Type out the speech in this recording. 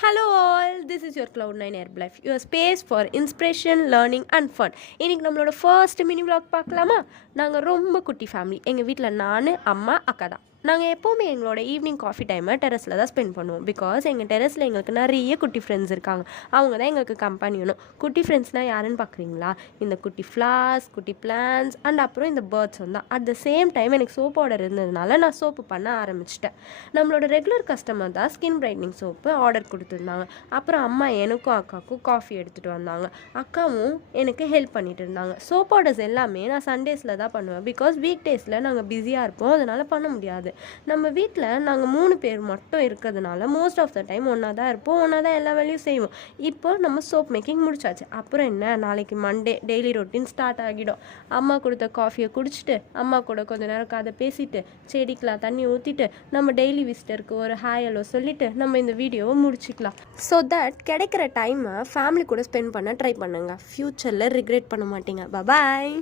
Hello all, this is your Cloud9 Herbalife, your space for inspiration, learning and fun. இன்னைக்கு நம்மளோட first mini vlog பார்க்கலாமா? நாங்கள் ரொம்ப குட்டி ஃபேமிலி. எங்கள் வீட்டில் நான், அம்மா, அக்கா தான். நாங்கள் எப்போவுமே எங்களோட ஈவினிங் காஃபி டைமை டெரஸில் தான் ஸ்பெண்ட் பண்ணுவோம். பிகாஸ் எங்கள் டெரஸில் எங்களுக்கு நிறைய குட்டி ஃப்ரெண்ட்ஸ் இருக்காங்க. அவங்க தான் எங்களுக்கு கம்பெனி வேணும். குட்டி ஃப்ரெண்ட்ஸ்னால் யாருன்னு பார்க்குறீங்களா? இந்த குட்டி ஃப்ளார்ஸ், குட்டி பிளான்ஸ் அண்ட் அப்புறம் இந்த பேர்ட்ஸ் தான். அட் த சேம் டைம் எனக்கு சோப் ஆர்டர் இருந்ததுனால நான் சோப்பு பண்ண ஆரம்பிச்சிட்டேன். நம்மளோட ரெகுலர் கஸ்டமர் தான் ஸ்கின் பிரைட்னிங் சோப்பு ஆர்டர் கொடுத்துருந்தாங்க. அப்புறம் அம்மா எனக்கும் அக்காவுக்கும் காஃபி எடுத்துகிட்டு வந்தாங்க. அக்காவும் எனக்கு ஹெல்ப் பண்ணிட்டு இருந்தாங்க. சோப் ஆர்டர்ஸ் எல்லாமே நான் சண்டேஸில் தான் பண்ணுவேன். பிகாஸ் வீக் டேஸில் நாங்கள் பிஸியாக இருப்போம், அதனால் பண்ண முடியாது. நம்ம வீட்டில் நாங்கள் 3 பேர் மட்டும் இருக்கிறதுனால மோஸ்ட் ஆஃப் த டைம் ஒன்றா தான் இருப்போம், ஒன்றா தான் எல்லா வேலையும் செய்வோம். இப்போ நம்ம சோப் மேக்கிங் முடிச்சாச்சு. அப்புறம் என்ன, நாளைக்கு மண்டே டெய்லி ரொட்டீன் ஸ்டார்ட் ஆகிடும். அம்மா கொடுத்த காஃபியை குடிச்சிட்டு அம்மா கூட கொஞ்ச நேரம் கதை பேசிட்டு செடிக்கெலாம் தண்ணி ஊற்றிட்டு நம்ம டெய்லி விசிட்டருக்கு ஒரு ஹாய் ஹலோ சொல்லிவிட்டு நம்ம இந்த வீடியோவை முடிச்சிக்கலாம். ஸோ தட் கிடைக்கிற டைமை ஃபேமிலி கூட ஸ்பெண்ட் பண்ண ட்ரை பண்ணுங்கள். ஃப்யூச்சரில் ரிக்ரெட் பண்ண மாட்டீங்க. பாய்.